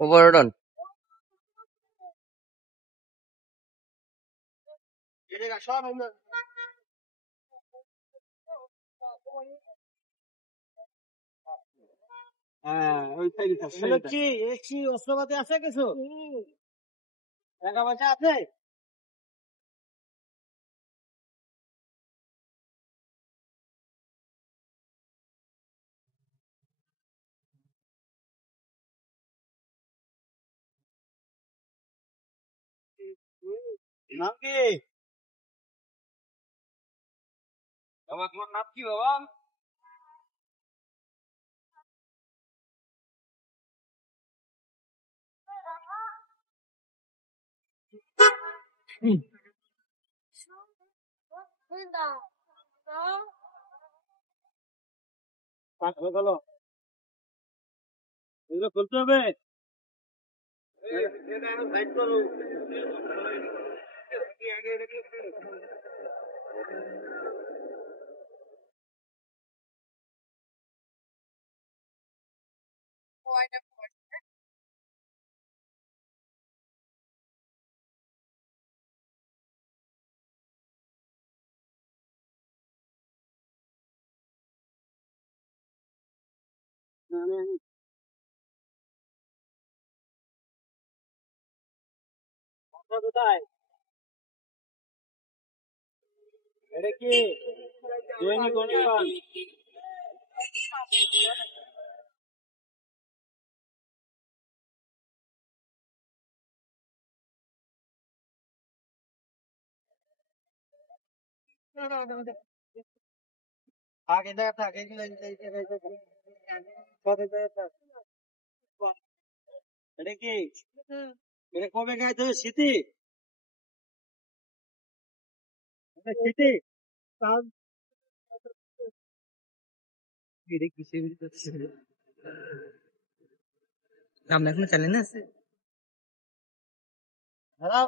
ওভারডন। হ্যাঁ ওই সাইডে কি কি অস্ত্রপাতি আছে কিছু টাকা পয়সা আছে নাম কি বাবা তোমার নাম কি বাবা বলো এগুলো খুলতে হবে কোথায় এটা কি দৈনিক অনুষ্ঠান আগে দেখা থাকে এটা কি এটা কবে গাইতে হবে স্মৃতি স্মৃতি এটা কিসের ভিতরে আপনার এখনো চ্যানেল আছে? দাঁড়াও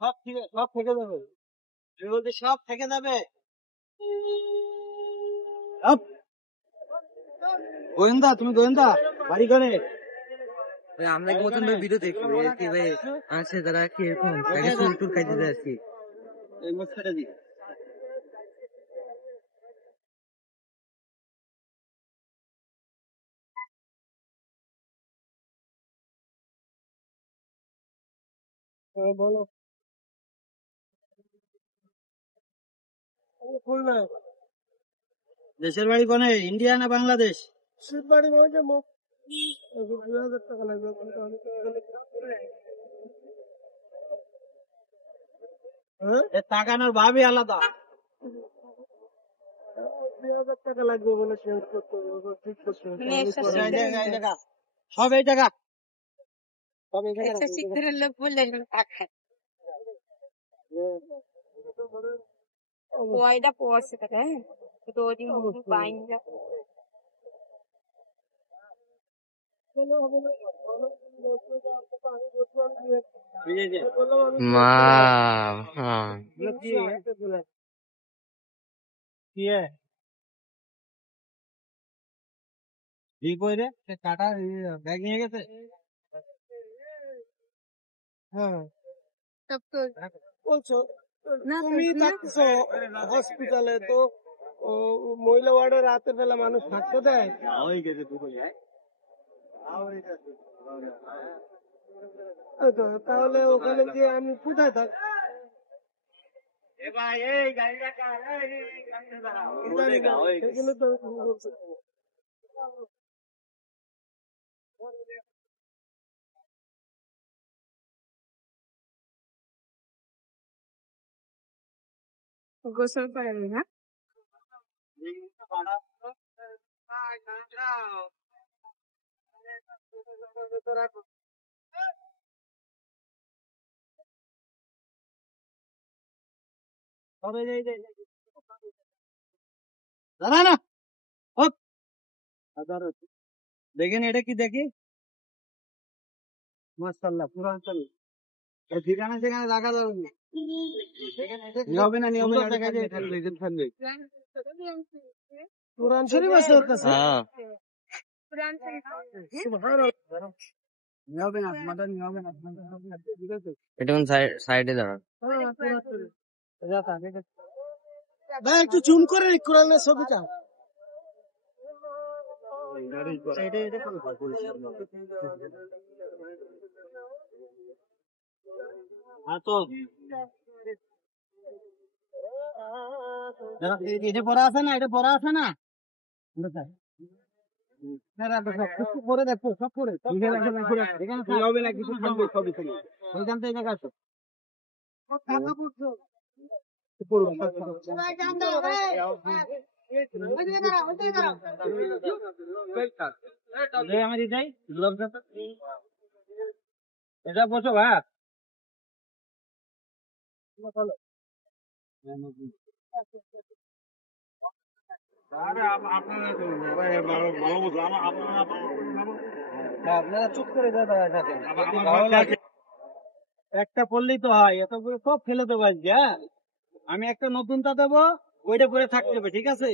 সব থেকে যাবে তুমি বলতে সব থেকে যাবে সব। গোয়েন্দা তুমি গোয়েন্দা বাড়ি করে আমরা কতজন ভিডিও দেখি কি ভাই আছে যারা কি এরকম চুল টুল খাইতে যায় আর কি। এই মশলাটা দিই বলো খুলনা দেশের বাড়ি কোনে ইন্ডিয়া না বাংলাদেশ দেশের বাড়ি বলছে 2000 টাকা লাগবে টাকানোর ভাবই আলাদা 2000 টাকা লাগবে বলে চেঞ্জ করতে হবে ঠিক করতে সব এই টাকা সব এই টাকা Poi dopo se te তো দিন বাইন মা হ্যাঁ কি है ঠিক কই রে সে কাটা ব্যাগ নিয়ে গেছে হ্যাঁ বলছো তুমি থাকছো হসপিটালে তো মহিলা ওয়ার্ডে রাতের বেলা মানুষ থাকতে দেয় তাহলে ওখানে গিয়ে আমি কোথায় থাক এগুলো তো গোসল করাবে না দাঁড়া না দেখেন এটা কি দেখি মাশাআল্লাহ পুরান চালু ঠিকানা সেখানে রাখা যাবে হবে না দেখাই যায় কোরআন শরীফ আছে ওর কাছে হ্যাঁ হবে না মাথা হবে না এটা সাইডে দাঁড়ান ভাই একটু জুম করে কোরআনের ছবিটা এটা পড়া আছে না এটা পড়া আছে না পরে দেখো সব পরে হবে না কিছু থাকবে সবই থেকে ওইখান থেকে দেখা আসো এটা বসো ভাই আপনারা চুপ করে একটা পড়লেই তো হয় এত করে সব ফেলে দেবো আজকে হ্যাঁ আমি একটা নতুনটা দেবো ওইটা পরে থাকতে হবে ঠিক আছে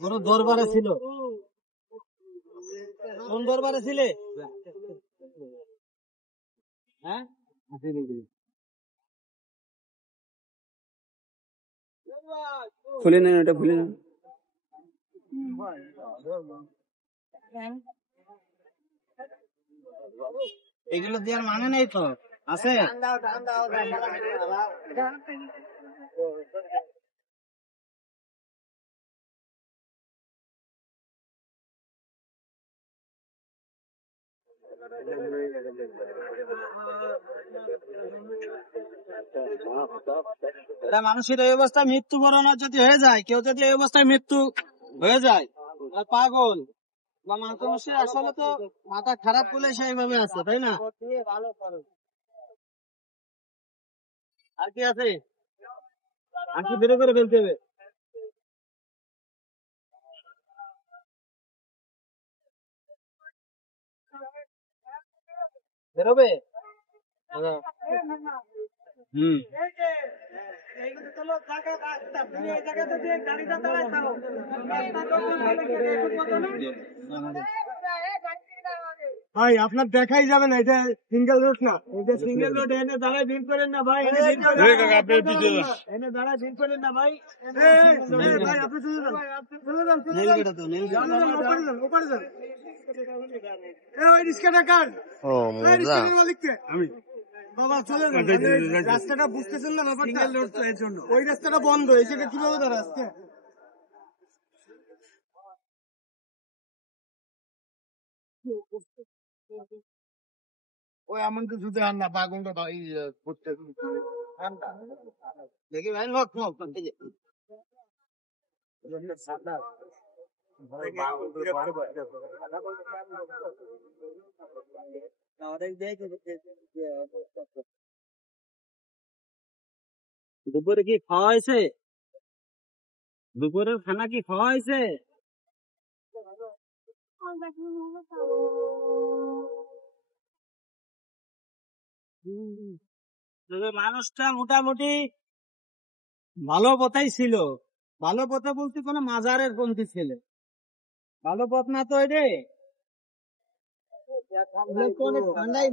বড় দরবারে ছিল কোন দরবারে ছিলে হ্যাঁ খুলে নেন ওটা খুলে নেন এগুলো দেওয়ার মানে নেই তো আছে এটা মানুষের এই অবস্থায় মৃত্যুবরণ যদি হয়ে যায় কেউ যদি এই অবস্থায় মৃত্যু হয়ে যায় আর পাগল বা মানুষের আসলে তো মাথা খারাপ বলে সেইভাবে আছে তাই না আর কি আছে আর কি বেরো করে ফেলতে হবে বেরোবে হম ভাই আপনার দেখাই যাবে না এটা সিঙ্গেল রোড না এটা সিঙ্গেল রোড এনে দাঁড়ায় ভিড় করেন না ভাই এনে দাঁড়ায় ভিড় করেন না ভাই ভাই আপনি চলে যান ওপারে যান ওই রিক্সাটা কার মালিককে আমি বাবা চলে রাস্তাটা বুঝতেছেন না ব্যাপারটা ওই রাস্তাটা বন্ধ এই জায়গা কিভাবে দাঁড়া আজকে ওই এমন কিছু দেন না বাগুনটা ভাই করতে দেখি ভাই লোক দুপুরে কি খাওয়া হয়েছে দুপুরের খানা কি খাওয়া হয়েছে মানুষটা মোটামুটি ভালো পথেই ছিল ভালো পথে বলতে কোনো মাজারের পন্থী ছিল ভালো পথ না তো রে ঠান্ডাই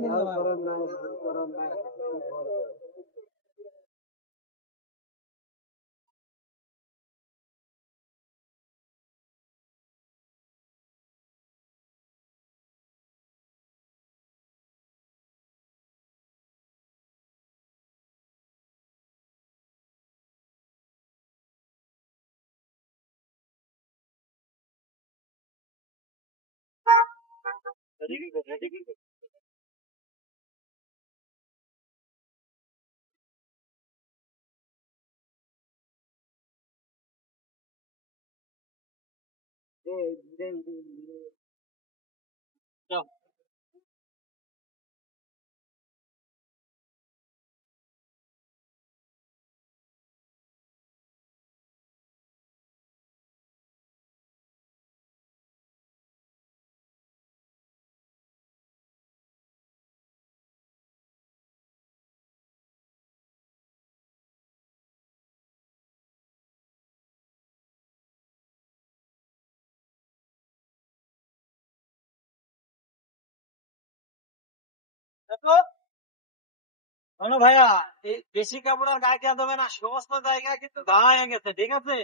শোনো ভাইয়া, এই বেশি কাপড় আর গায়ে দেওয়া দেবে না, সমস্ত জায়গা কিন্তু ধোয়া হয়ে গেছে, ঠিক আছে?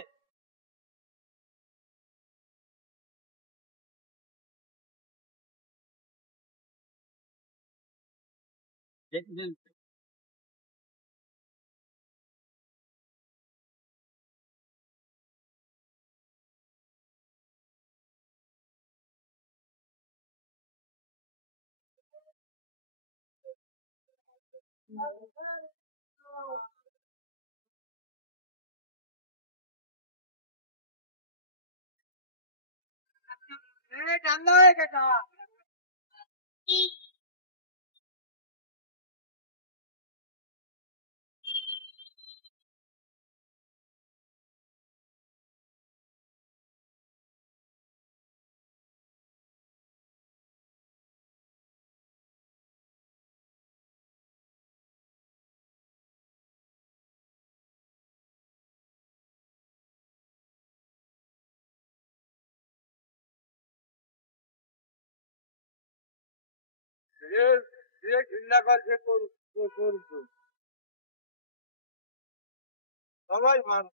সবাই ভালো।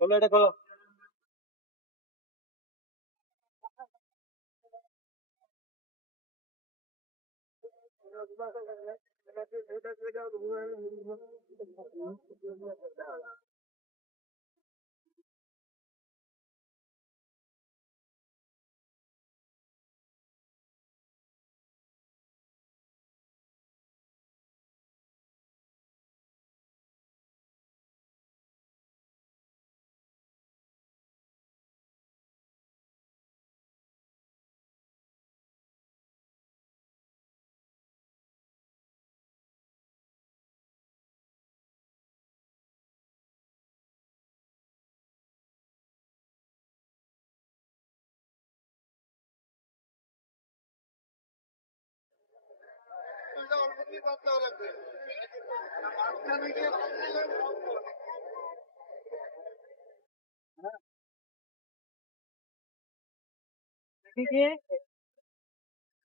খোলো, এটা খোলো।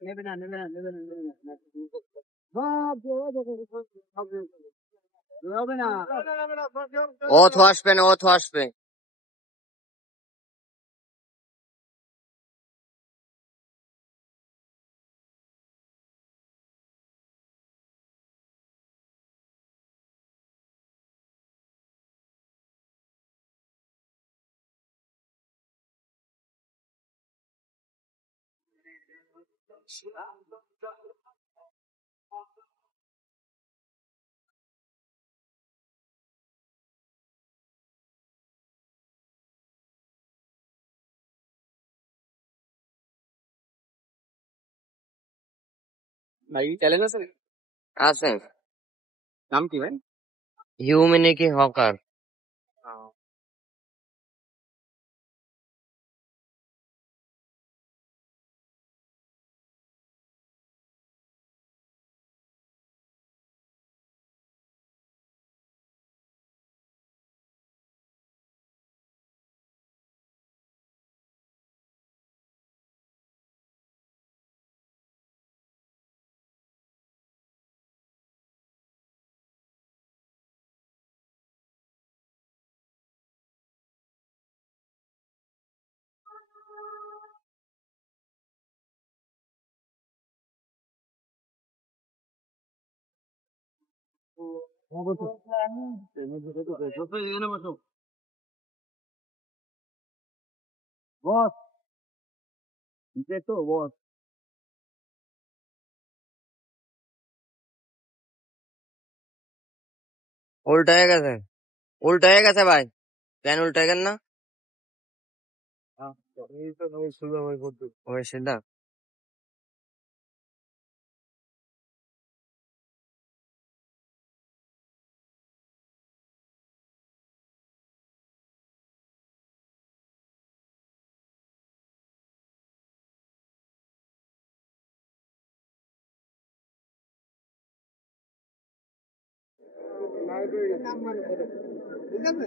নেবে না, নেবে না, নেবে না, নেবে না। হবে না। Outro আসবেন, outro আসবে। ভাই চ্যালেঞ্জ আছে? আছে। নাম কি ভাই? Humanity hawker. বস তো বস উল্টা হয়ে গেছে, উল্টা হয়ে গেছে ভাই, প্যান উল্টা হয়ে গেল না, এই তো নয় সুবিধা হয় করতে ওই সিধা। ঠিক আছে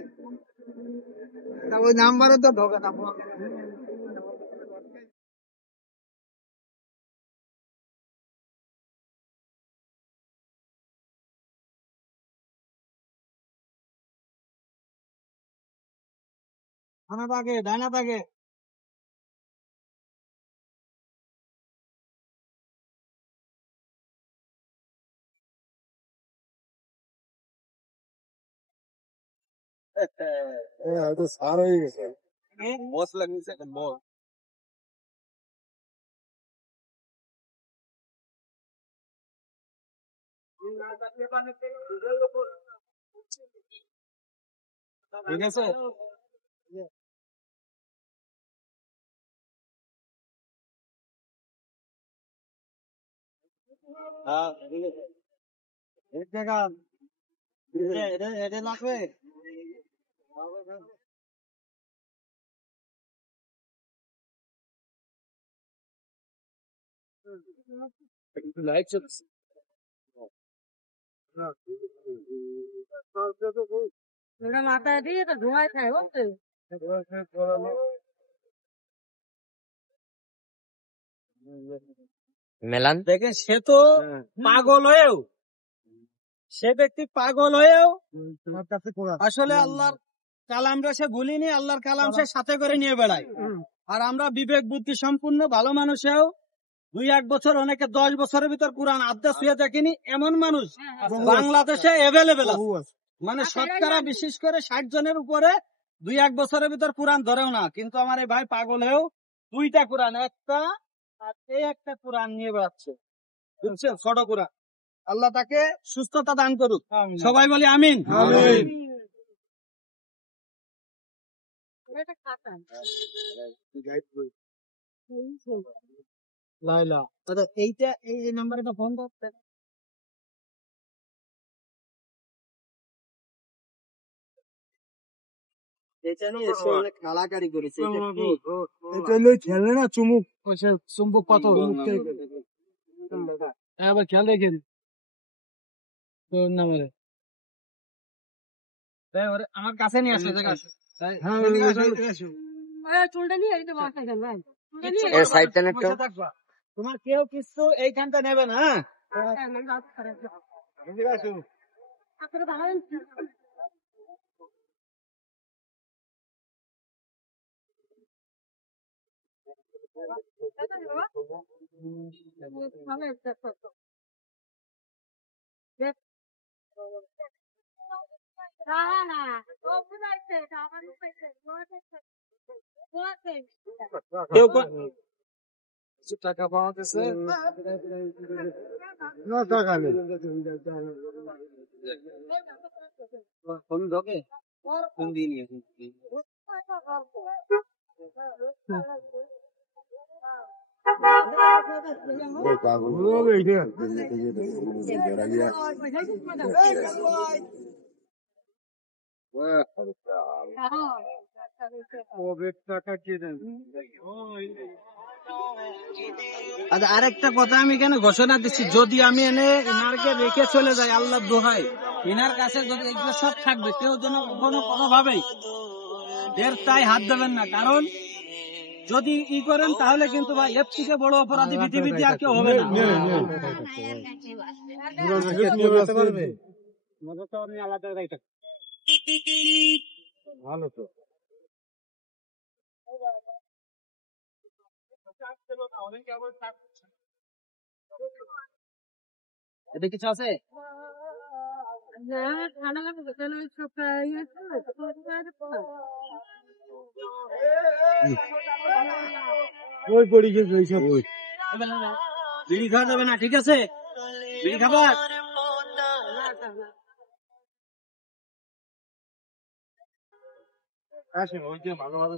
ওই নাম্বারও তো ঢোকে না ডানা থাকে ডানা থাকে হয়তো সার হয়ে গেছে বস লাগিয়েছে এখন বস ঠিক আছে হ্যাঁ ঠিক আছে এক টাকা এটা লাগবে লাইট চলছে এটা মাথায় দিয়ে তো ধোঁয়ায় খায় বুঝতে মেলান দেখেন সে তো পাগল হয়েও সে ব্যক্তি পাগল হয়েও আসলে আল্লাহর কালামটা সে ভুলিনি আল্লাহর কালাম সে সাথে করে নিয়ে বেড়ায় আর আমরা বিবেক বুদ্ধি সম্পূর্ণ ভালো মানুষেও 2-1 বছর অনেকে 10 বছরের ভিতর কোরআন আদ্যা শুয়ে দেখেনি এমন মানুষ বাংলাদেশে এভেলেবেল মানে শতকরা বিশেষ করে 60 জনের উপরে 2-1 বছরের ভিতর কোরআন ধরেও না কিন্তু আমার এই ভাই পাগল হয়েও 2টা কোরআন একটা আর এই একটা কোরআন নিয়ে বেড়াচ্ছে বুঝছেন ছোট কোরআন আল্লাহ তাকে সুস্থতা দান করুক সবাই বলি আমিন এটা খাতা লাইলা দাদা এইটা এই নাম্বারে ফোন করতে এটা নিয়ে এসে অনেক কালাকারি করেছে এটা নিয়ে খেলে না চুমুক চুম্বক পাথর আবার খেয়াল রেখেন তোর নামে আমার কাছে নিয়ে আসো দেখা চুলটা নিয়ে এই তো বাসায় গেল ভাই চুলটা নিয়ে এর সাইডটা একটু তোমার কেউ কিছু এইখানটা নেবে না আপনারা দাঁড়ান ভালো একটা না ও বুঝাইছে আমার পাইছে কেউ কিছু টাকা পাওয়া গেছে না টাকা নেই ফোন ঢোকে ফোন দিয়ে নিয়েছি টাকা কিনে আচ্ছা আরেকটা কথা আমি এখানে ঘোষণা দিচ্ছি যদি আমি এনে ইনারকে রেখে চলে যাই আল্লাহ দোহাই ইনার কাছে যদি এগুলো সব থাকবে কেউ যেন কোনোভাবেই এর তাই হাত দেবেন না কারণ যদি ই করেন তাহলে কিন্তু ভাই এর থেকে বড় অপরাধী পৃথিবীতে আর কেউ হবে না ভালো তো এটা কিছু আছে না ঠান্ডা লাগবে কেন সব ওই পড়ে গেছে এইসব বিড়ি খাওয়া যাবে না, ঠিক আছে? বিড়ি খাবার আসেন ওই যে ভালো ভালো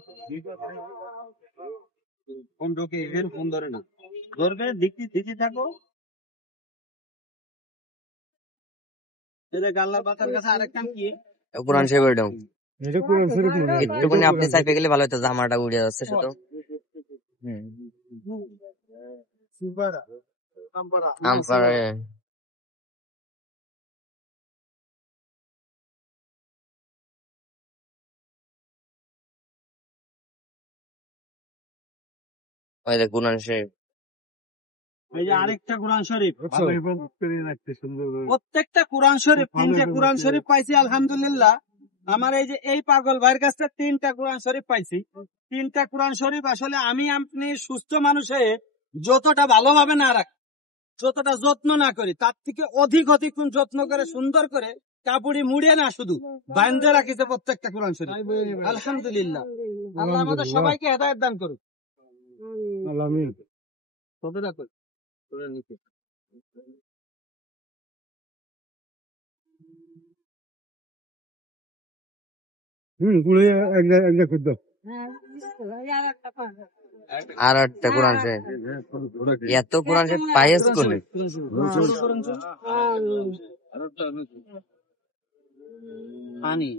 ফোন ঢোকে এর ফোন ধরে না, ধরবে দেখতে দিতে থাকো। গাল্লার পাতার কাছে আরেকটা কি কোরআন শরীফ দাও এটা কোরআন শরীফ মনে হয়। একটুখানি আপনি চাইপে গেলে ভালো হতো, জামাটা উড়ে যাচ্ছে শুধু। সুপারা আমপারা আমপারে ওই যে কোরআন শরীফ। এই যে আরেকটা কোরআন শরীফ, প্রত্যেকটা কোরআন শরীফ, 3টে কোরআন শরীফ পাইছি আলহামদুলিল্লাহ। আমার এই যে এই পাগল ভাইয়ের কাছ থেকে 3টা কোরআন শরীফ পাইছি। 3টা কোরআন শরীফ আসলে আমি আপনি সুস্থ মানুষে যতটা ভালোভাবে না রাখি, যতটা যত্ন না করি, তার থেকে অধিক যত্ন করে সুন্দর করে কাপড়ি মুড়িয়ে না শুধু বান্ধে রাখিছে প্রত্যেকটা কোরআন শরীফ। আলহামদুলিল্লাহ, আল্লাহ আমাদের সবাইকে হেদায়েত দান করুক। আমিন। কতটা করি করে নিতে পুরো এক খুদ্দ আর একটা কোরআন শরীফ, এত কোরআন শরীফ পাইস কোনে? পানি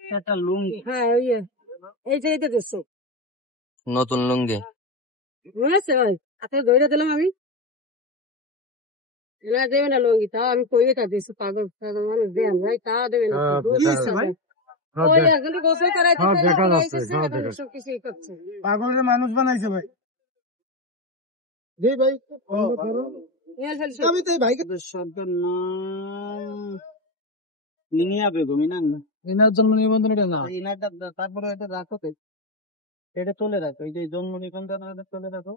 একটা লুঙ্গি, হ্যাঁ ওই এই যে এটা দেখছো নতুন লুঙ্গি। মনে আছে ভাই হাতে ধরে দিলাম আমি এলা দেবে না লঙ্গি, তাও আমি কইয়ে তা দিছি পাগল পাগল মানুষ দেন ভাই, তাও দেবে না। ওই একজন গোসল করাই দিতে সব কিছুই করছে। পাগলের মানুষ বানাইছে ভাই। জি ভাই আমি তো এই ভাইকে সরকার নাম নিনিয়া বেগম ইনার জন্ম নিবন্ধন এটা না, ইনারটা তারপরে এটা রাখো, এটা তুলে রাখো, এই যে জন্ম নিবন্ধন তুলে রাখো।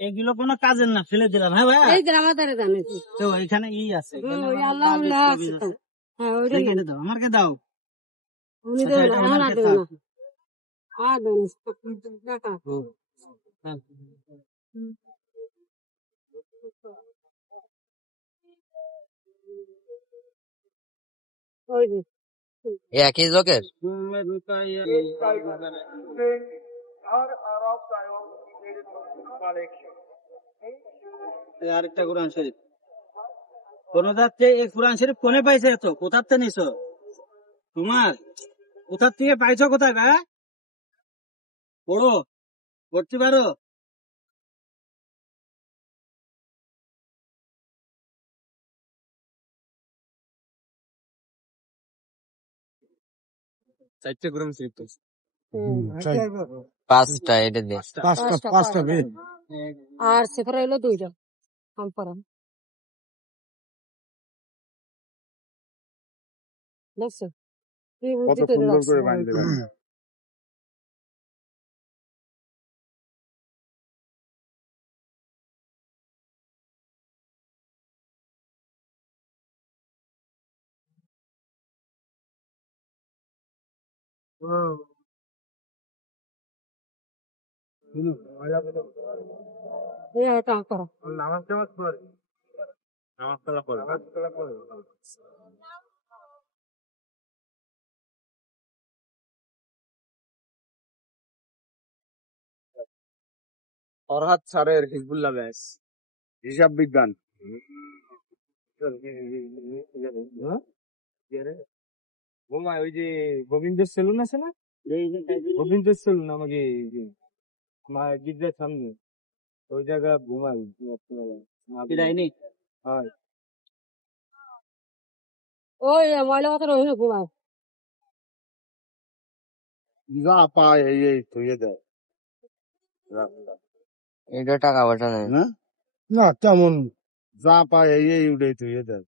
এগুলো কোনো কাজের না, ফেলে দিলাম। হ্যাঁ ভাই এই গ্রামাদারে জানে তো এখানে ই আছে, ওই আল্লাহ আল্লাহ আছে তো। হ্যাঁ ওইটা রেখে দাও, আমাকে দাও। উনি আচ্ছা, দেবে এটা না, ওনার আমার কাছে দেবে না। থাক। টাকা হ্যাঁ। ওই যে একই লোকের। আরেকটা কোরআন শরীফ কোন যাচ্ছে, এই কোরআন শরীফ কোনে পাইছে? এত কোথার থেকে নিছো তোমার? কোথার থেকে পাইছো? কোথায় গা পড়ো, পড়তে পারো? চারটে কোরআন শরীফ তো, 5টা এটা দিয়ে। পাঁচটা আর সেখানে এলো 2টা কম পড়া দেখছো কি বুদ্ধি করে রাখছে। এই এটা করো নামাজ টামাজ পড়ে, নামাজ কালা পড়ে, নামাজ কালা পড়ে। ফরহাদ স্যারের হিজবুল্লাহ ব্যাস হিসাব বিজ্ঞান। ওই যে গোবিন্দের সেলুন আছে না, গোবিন্দের সেলুন আমাকে গির্জার সামনে ওই জায়গা ঘুমাই হয় ওই ময়লা কথা রহিল ঘুমায় যা পায় এই থুয়ে দেয় এটা টাকা পয়সা নেই। না না তেমন যা পায় এই উঠে থুয়ে দেয়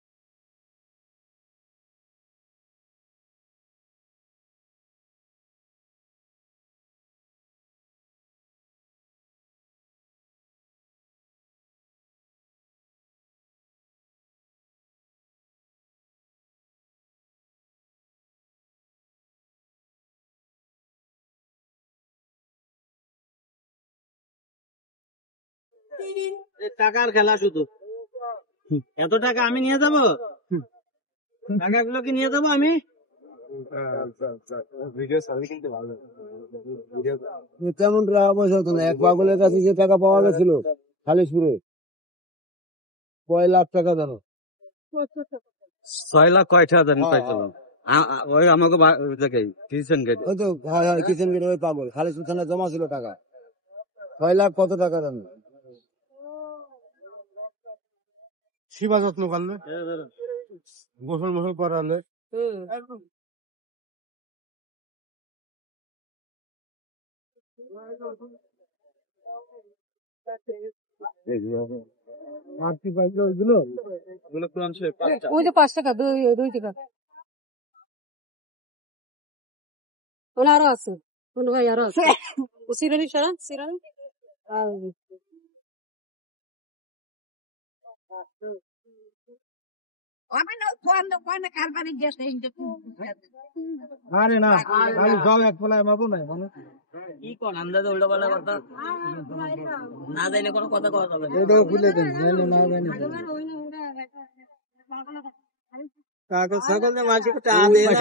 টাকার খেলা শুধু। এত টাকা আমি নিয়ে যাবো, টাকাগুলো কি নিয়ে যাবো আমি? তেমন টাকা পয়সা হতো না। এক পাগলের কাছে যে টাকা পাওয়া গেছিল খালিশপুরে 6 লাখ টাকা জানো 6 লাখ কয়টা দেন পাইছিল? ওই আমাকে দেখে কিচেন গেট। ওই তো কিচেন গেটে ওই পাগল খালিশপুর থানায় জমা ছিল টাকা 6 লাখ কত টাকা জানো সেবা যত্ন করলে গোসল মোসল করালে মারতে পারলে ওইগুলো ওই যে 5 টাকা 2 টাকা ওনা আরো আছে কোন ভাই আরো আছে ও সিরানি সিরানি আরে না খালি সব এক ফলায় মাপো নাই কি কোন আন্দাজে উল্টো পাল্টা কথা না জানি কোনো কথা কওয়া যাবে না। ওটাও খুলে দেন না জানি কাগজ ছাগল যে মাঝে টাকা দিয়ে না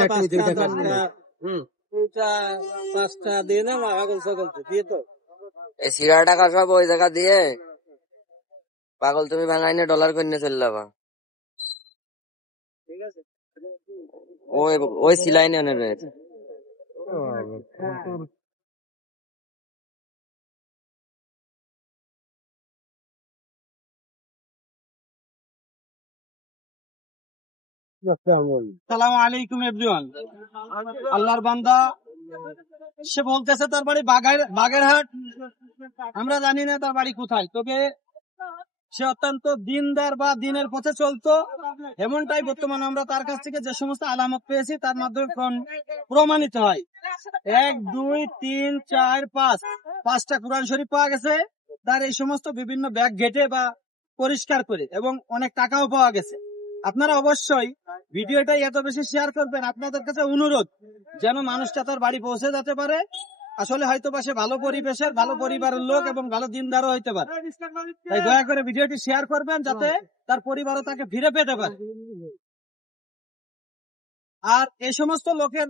5টা দিয়ে না কাগজ ছাগল দিয়ে তো এই সিরা টাকা সব ওই জায়গা দিয়ে পাগল তুমি বাঙাইনে ডলার করে নিয়ে চলে যাবা। ওই সিলাইনে অনেক রয়েছে। সালাম আলাইকুম এভরিওয়ান। আল্লাহর বান্দা সে বলতেছে তার বাড়ি বাগেরহাট, আমরা জানি না তার বাড়ি কোথায়, তবে সে অত্যন্ত দিনদার বা দিনের পথে চলতো, এমনটাই বর্তমানে আমরা তার কাছ থেকে যে সমস্ত আলামত পেয়েছি তার মাধ্যমে প্রমাণিত হয়। 1 2 3 4 5 5টা কোরআন শরীফ পাওয়া গেছে তার এই সমস্ত বিভিন্ন ব্যাগ ঘেটে বা পরিষ্কার করে, এবং অনেক টাকাও পাওয়া গেছে। আপনারা অবশ্যই ভিডিওটা এত বেশি শেয়ার করবেন, আপনাদের কাছে অনুরোধ যেন মানুষটা তার বাড়ি পৌঁছে যেতে পারে। আসলে হয়তো বা সে ভালো পরিবেশের, ভালো পরিবারের লোক এবং ভালো দিনদারও হইতে পারে, তাই দয়া করে ভিডিওটি শেয়ার করবেন যাতে তার পরিবারও তাকে ফিরে পেতে পারে। আর এই সমস্ত লোকের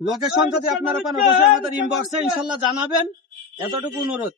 লোকেশন যদি আপনারা পান অবশ্যই আমাদের ইনবক্সে ইনশাল্লাহ জানাবেন, এতটুকু অনুরোধ।